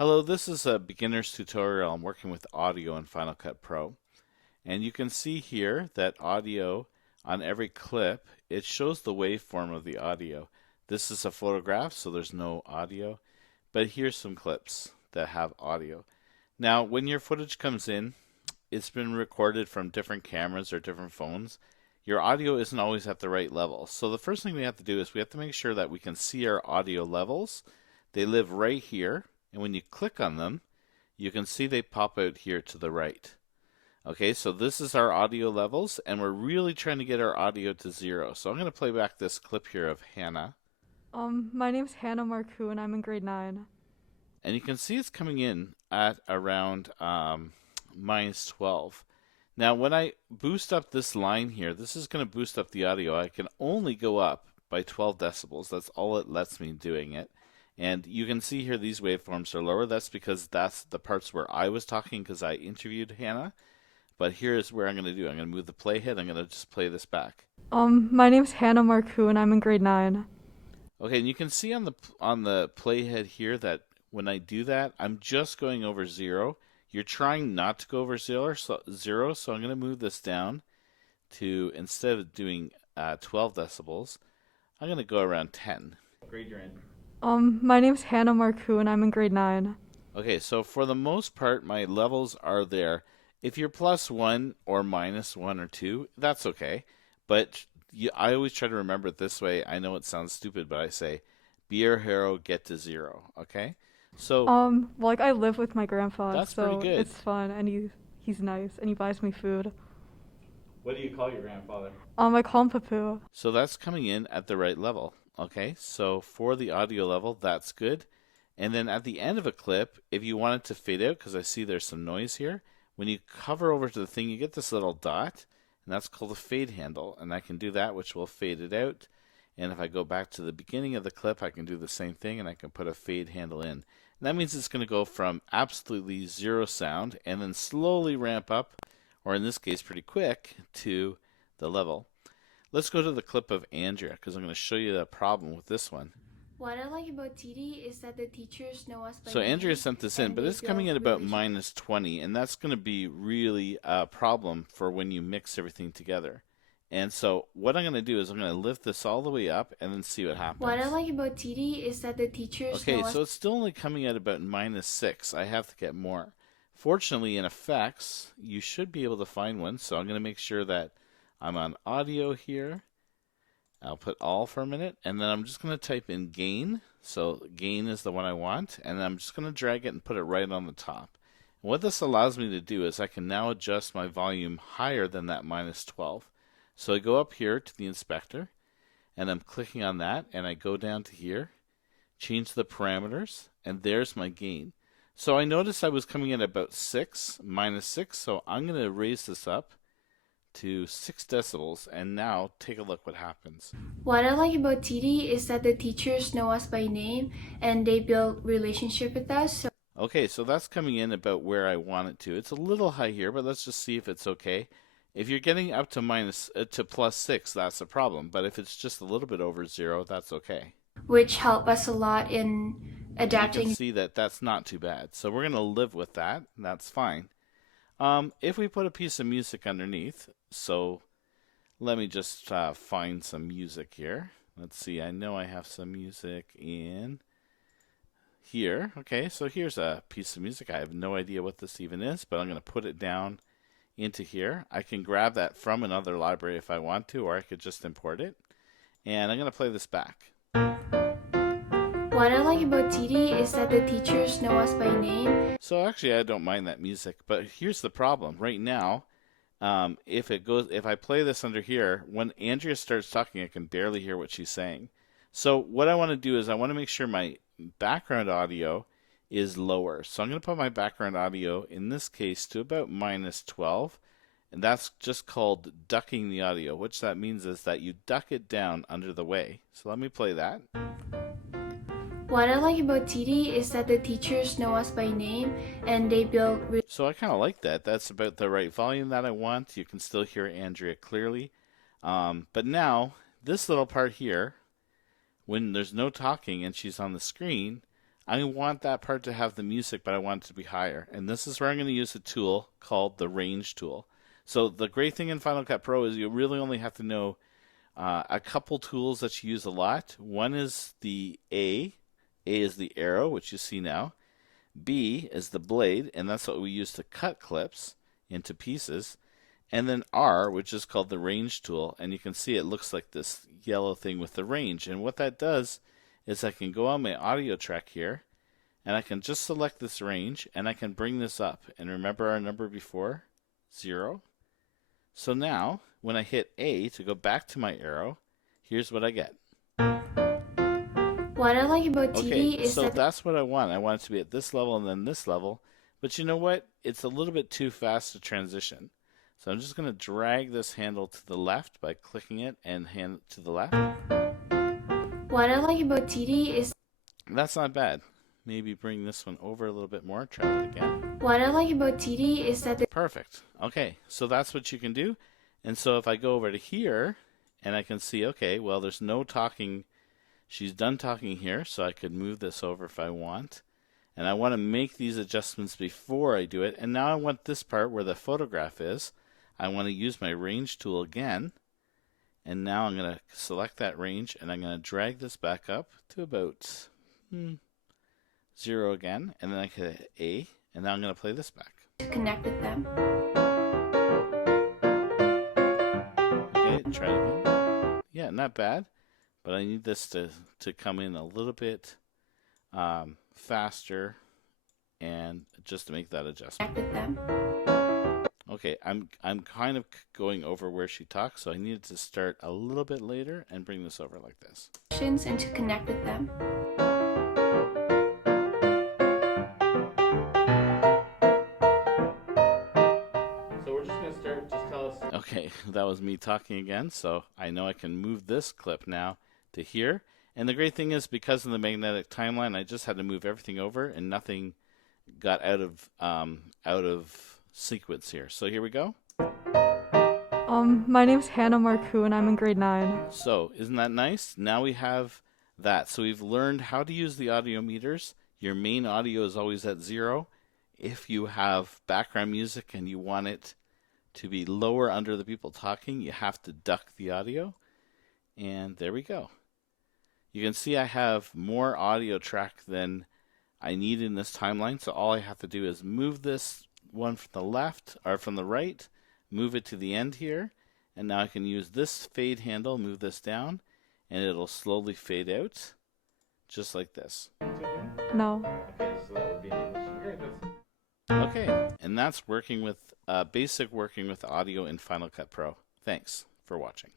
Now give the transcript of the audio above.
Hello, this is a beginner's tutorial. I'm working with audio in Final Cut Pro. And you can see here that audio on every clip, it shows the waveform of the audio. This is a photograph, so there's no audio. But here's some clips that have audio. Now, when your footage comes in, it's been recorded from different cameras or different phones. Your audio isn't always at the right level. So the first thing we have to do is we have to make sure that we can see our audio levels. They live right here. And when you click on them, you can see they pop out here to the right. Okay, so this is our audio levels, and we're really trying to get our audio to 0. So I'm going to play back this clip here of Hannah. My name's Hannah Marcoux, and I'm in grade 9. And you can see it's coming in at around minus 12. Now, when I boost up this line here, this is going to boost up the audio. I can only go up by 12 decibels. That's all it lets me doing it. And you can see here these waveforms are lower. That's because that's the parts where I was talking because I interviewed Hannah. But here's where I'm going to do. I'm going to move the playhead. I'm going to just play this back. My name's Hannah Marcoux, and I'm in grade 9. Okay, and you can see on the playhead here that when I do that, I'm just going over 0. You're trying not to go over 0, so I'm going to move this down to, instead of doing 12 decibels, I'm going to go around 10. What grade you're in? My name's Hannah Marcoux, and I'm in grade 9. Okay, so for the most part, my levels are there. If you're +1 or -1 or 2, that's okay. But I always try to remember it this way. I know it sounds stupid, but I say, be a hero, get to 0. Okay? So I live with my grandpa, that's pretty so good. it's fun, and he's nice, and he buys me food. What do you call your grandfather? I call him Papu. So that's coming in at the right level. Okay, so for the audio level, that's good. And then at the end of a clip, if you want it to fade out, because I see there's some noise here, when you hover over to the thing, you get this little dot, and that's called a fade handle. And I can do that, which will fade it out. And if I go back to the beginning of the clip, I can do the same thing, and I can put a fade handle in. And that means it's going to go from absolutely 0 sound, and then slowly ramp up, or in this case, pretty quick, to the level. Let's go to the clip of Andrea, because I'm going to show you the problem with this one. What I like about TD is that the teachers know us by So name, Andrea sent this in, but it's coming in about -20, and that's going to be really a problem for when you mix everything together. And so what I'm going to do is I'm going to lift this all the way up and then see what happens. What I like about TD is that the teachers know Okay, us. so it's still only coming at about -6. I have to get more. Fortunately, in effects, you should be able to find one, so I'm going to make sure that I'm on audio here. I'll put all for a minute, and then I'm just going to type in gain. So gain is the one I want, and I'm just going to drag it and put it right on the top. And what this allows me to do is I can now adjust my volume higher than that -12. So I go up here to the inspector, and I'm clicking on that, and I go down to here, change the parameters, and there's my gain. So I noticed I was coming in at about -6, so I'm going to raise this up to 6 decibels, and now take a look what happens. What I like about TD is that the teachers know us by name and they build relationship with us. So okay, so that's coming in about where I want it to. It's a little high here, but let's just see if it's okay. If you're getting up to +6, that's a problem. But if it's just a little bit over 0, that's okay. which help us a lot in adapting. You can see that that's not too bad. So we're going to live with that. And that's fine. If we put a piece of music underneath, so let me just find some music here. Let's see, I know I have some music in here. Okay, so here's a piece of music. I have no idea what this even is, but I'm going to put it down into here. I can grab that from another library if I want to, or I could just import it. And I'm going to play this back. What I like about TD is that the teachers know us by name. So actually, I don't mind that music, but here's the problem. Right now, if I play this under here, when Andrea starts talking, I can barely hear what she's saying. So what I want to do is I want to make sure my background audio is lower. So I'm going to put my background audio, in this case, to about -12. And that's just called ducking the audio, which that means is that you duck it down under the way. So let me play that. What I like about TD is that the teachers know us by name and they build. So I kind of like that. That's about the right volume that I want. You can still hear Andrea clearly. But now, this little part here, when there's no talking and she's on the screen, I want that part to have the music, but I want it to be higher. And this is where I'm going to use a tool called the range tool. So the great thing in Final Cut Pro is you really only have to know a couple tools that you use a lot. One is the A. A is the arrow, which you see now. B is the blade, and that's what we use to cut clips into pieces. And then R, which is called the range tool, and you can see it looks like this yellow thing with the range. And what that does is I can go on my audio track here, and I can just select this range, and I can bring this up. And remember our number before? 0. So now, when I hit A to go back to my arrow, here's what I get. What I like about TD is so that that's what I want. I want it to be at this level and then this level. But you know what? It's a little bit too fast to transition. So I'm just going to drag this handle to the left by clicking it and hand it to the left. what I like about TD is That's not bad. Maybe bring this one over a little bit more. Try it again. what I like about TD is that Perfect. Okay, so that's what you can do. And so if I go over to here and I can see, okay, well, there's no talking. She's done talking here, so I could move this over if I want. And I want to make these adjustments before I do it. And now I want this part where the photograph is. I want to use my range tool again. And now I'm going to select that range, and I'm going to drag this back up to about 0 again. And then I hit A, and now I'm going to play this back. to connect with them. Okay, try it again. Yeah, not bad. But I need this to come in a little bit faster, and just to make that adjustment. Connect with them. Okay, I'm kind of going over where she talks, so I needed to start a little bit later and bring this over like this. And to connect with them. So we're just going to start, just tell us. Okay, that was me talking again, so I know I can move this clip now to here. And the great thing is, because of the magnetic timeline, I just had to move everything over and nothing got out of sequence here. So here we go. My name's Hannah Marcoux and I'm in grade 9. So isn't that nice? Now we have that. So we've learned how to use the audio meters. Your main audio is always at 0. If you have background music and you want it to be lower under the people talking, you have to duck the audio. And there we go. You can see I have more audio track than I need in this timeline. So all I have to do is move this one from the left or from the right, move it to the end here, and now I can use this fade handle, move this down, and it'll slowly fade out, just like this. No. Okay, so that would be okay, and that's working with basic working with audio in Final Cut Pro. Thanks for watching.